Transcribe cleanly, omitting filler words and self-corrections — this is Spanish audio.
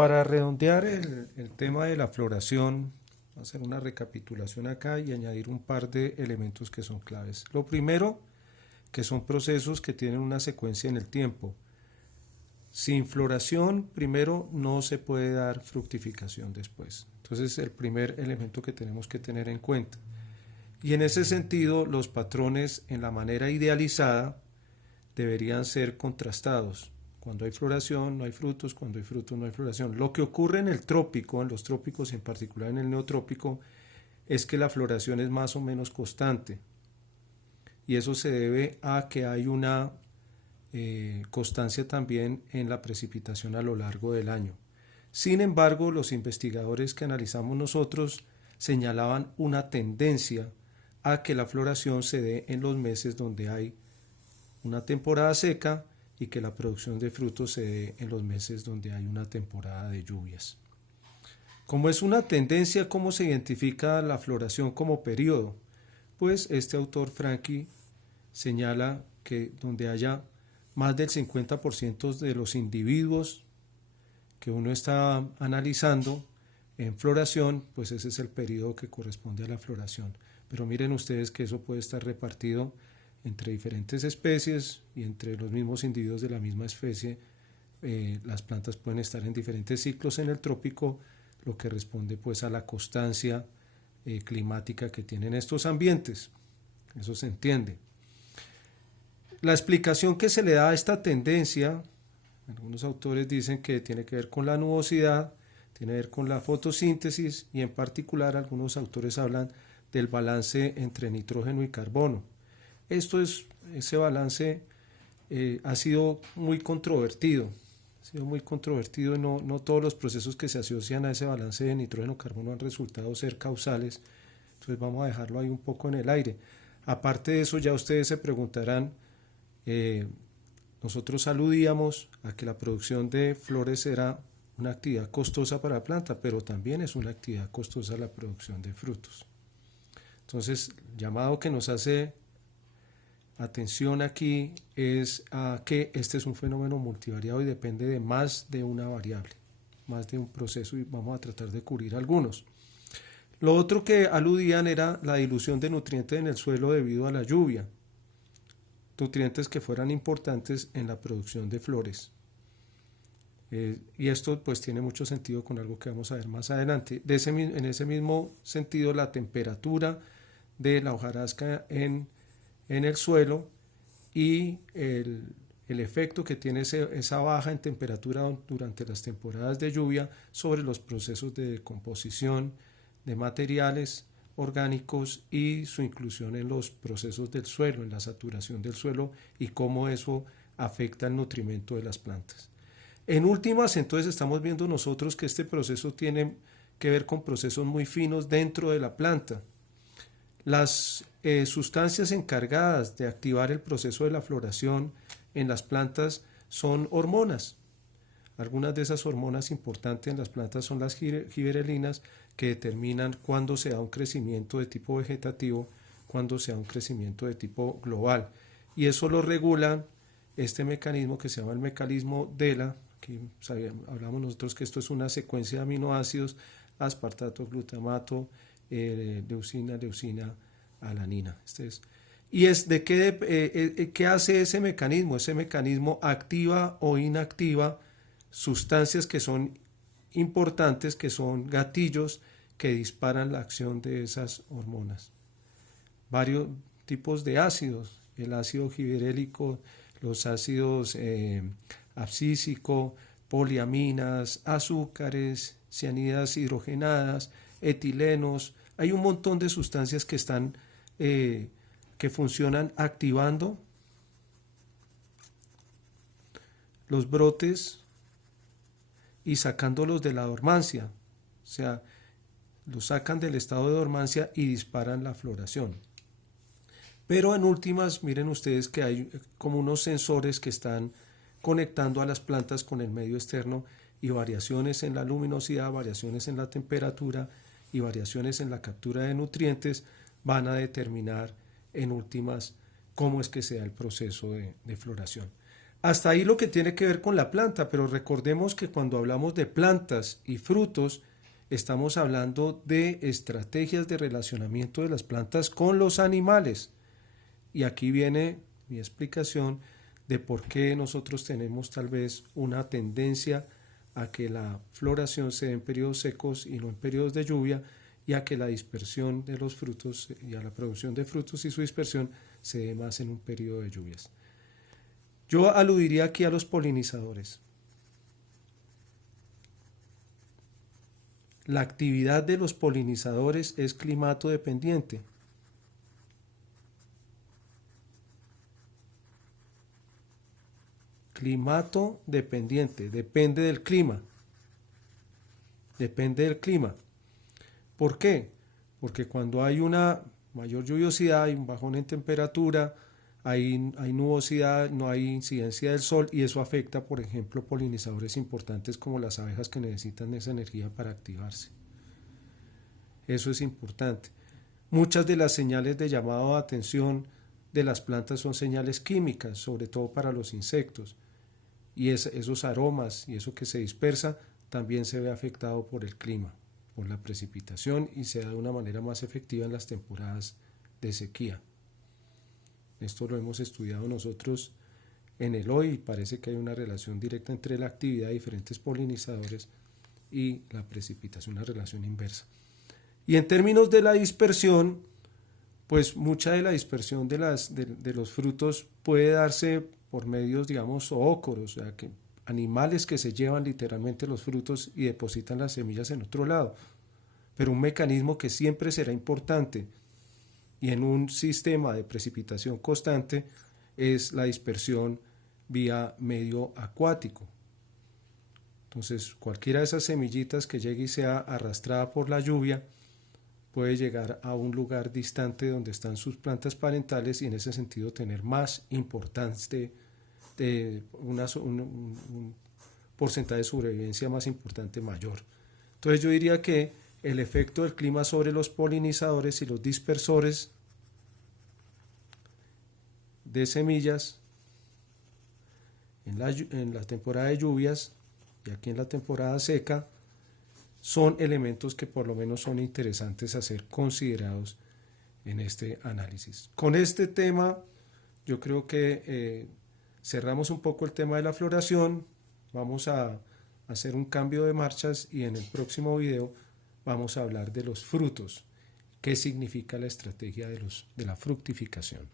Para redondear el tema de la floración, voy a hacer una recapitulación acá y añadir un par de elementos que son claves. Lo primero, que son procesos que tienen una secuencia en el tiempo. Sin floración, primero, no se puede dar fructificación después. Entonces, el primer elemento que tenemos que tener en cuenta. Y en ese sentido, los patrones en la manera idealizada deberían ser contrastados. Cuando hay floración no hay frutos, cuando hay frutos no hay floración. Lo que ocurre en el trópico, en los trópicos y en particular en el neotrópico, es que la floración es más o menos constante. Y eso se debe a que hay una constancia también en la precipitación a lo largo del año. Sin embargo, los investigadores que analizamos nosotros señalaban una tendencia a que la floración se dé en los meses donde hay una temporada seca y que la producción de frutos se dé en los meses donde hay una temporada de lluvias. Como es una tendencia, ¿cómo se identifica la floración como periodo? Pues este autor, Franchi, señala que donde haya más del 50% de los individuos que uno está analizando en floración, pues ese es el periodo que corresponde a la floración. Pero miren ustedes que eso puede estar repartido entre diferentes especies y entre los mismos individuos de la misma especie. Las plantas pueden estar en diferentes ciclos en el trópico, lo que responde pues a la constancia climática que tienen estos ambientes. Eso se entiende. La explicación que se le da a esta tendencia, algunos autores dicen que tiene que ver con la nubosidad, tiene que ver con la fotosíntesis y en particular algunos autores hablan del balance entre nitrógeno y carbono. Ese balance ha sido muy controvertido. Y no todos los procesos que se asocian a ese balance de nitrógeno-carbono han resultado ser causales. Entonces vamos a dejarlo ahí un poco en el aire. Aparte de eso, ya ustedes se preguntarán, nosotros aludíamos a que la producción de flores era una actividad costosa para la planta, pero también es una actividad costosa la producción de frutos. Entonces, el llamado que nos hace atención aquí es a que este es un fenómeno multivariado y depende de más de una variable, más de un proceso, y vamos a tratar de cubrir algunos. Lo otro que aludían era la dilución de nutrientes en el suelo debido a la lluvia, nutrientes que fueran importantes en la producción de flores. Y esto pues tiene mucho sentido con algo que vamos a ver más adelante. En ese mismo sentido, la temperatura de la hojarasca en el suelo y el efecto que tiene esa baja en temperatura durante las temporadas de lluvia sobre los procesos de decomposición de materiales orgánicos y su inclusión en los procesos del suelo, en la saturación del suelo y cómo eso afecta el nutrimento de las plantas. En últimas, entonces estamos viendo nosotros que este proceso tiene que ver con procesos muy finos dentro de la planta. Las sustancias encargadas de activar el proceso de la floración en las plantas son hormonas. Algunas de esas hormonas importantes en las plantas son las giberelinas, que determinan cuándo se da un crecimiento de tipo vegetativo, cuándo se da un crecimiento de tipo global. Y eso lo regula este mecanismo que se llama el mecanismo DELA. Aquí hablamos nosotros que esto es una secuencia de aminoácidos: aspartato, glutamato, leucina, alanina. ¿Y es de qué hace ese mecanismo? Ese mecanismo activa o inactiva sustancias que son importantes, que son gatillos que disparan la acción de esas hormonas. Varios tipos de ácidos: el ácido giberélico, los ácidos abscísico, poliaminas, azúcares, cianidas hidrogenadas, etilenos. Hay un montón de sustancias que están que funcionan activando los brotes y sacándolos de la dormancia, o sea, los sacan del estado de dormancia y disparan la floración. Pero en últimas, miren ustedes que hay como unos sensores que están conectando a las plantas con el medio externo, y variaciones en la luminosidad, variaciones en la temperatura y variaciones en la captura de nutrientes van a determinar en últimas cómo es que se da el proceso de floración. Hasta ahí lo que tiene que ver con la planta, pero recordemos que cuando hablamos de plantas y frutos, estamos hablando de estrategias de relacionamiento de las plantas con los animales. Y aquí viene mi explicación de por qué nosotros tenemos tal vez una tendencia a que la floración se dé en periodos secos y no en periodos de lluvia, y a que la dispersión de los frutos y a la producción de frutos y su dispersión se dé más en un periodo de lluvias. Yo aludiría aquí a los polinizadores. La actividad de los polinizadores es climato dependiente. Climato dependiente, depende del clima. Depende del clima. ¿Por qué? Porque cuando hay una mayor lluviosidad, hay un bajón en temperatura, hay nubosidad, no hay incidencia del sol, y eso afecta, por ejemplo, polinizadores importantes como las abejas, que necesitan esa energía para activarse. Eso es importante. Muchas de las señales de llamado de atención de las plantas son señales químicas, sobre todo para los insectos, y esos aromas y eso que se dispersa también se ve afectado por el clima, por la precipitación, y se da de una manera más efectiva en las temporadas de sequía. Esto lo hemos estudiado nosotros en el hoy, y parece que hay una relación directa entre la actividad de diferentes polinizadores y la precipitación, una relación inversa. Y en términos de la dispersión, pues mucha de la dispersión de los frutos puede darse por medios, digamos, zoócoros, o sea, que animales que se llevan literalmente los frutos y depositan las semillas en otro lado. Pero un mecanismo que siempre será importante y en un sistema de precipitación constante es la dispersión vía medio acuático. Entonces, cualquiera de esas semillitas que llegue y sea arrastrada por la lluvia puede llegar a un lugar distante donde están sus plantas parentales, y en ese sentido tener más importante, un porcentaje de sobrevivencia más importante, mayor. Entonces yo diría que el efecto del clima sobre los polinizadores y los dispersores de semillas en la temporada de lluvias y aquí en la temporada seca son elementos que por lo menos son interesantes a ser considerados en este análisis. Con este tema yo creo que cerramos un poco el tema de la floración. Vamos a hacer un cambio de marchas y en el próximo video vamos a hablar de los frutos, qué significa la estrategia de la fructificación.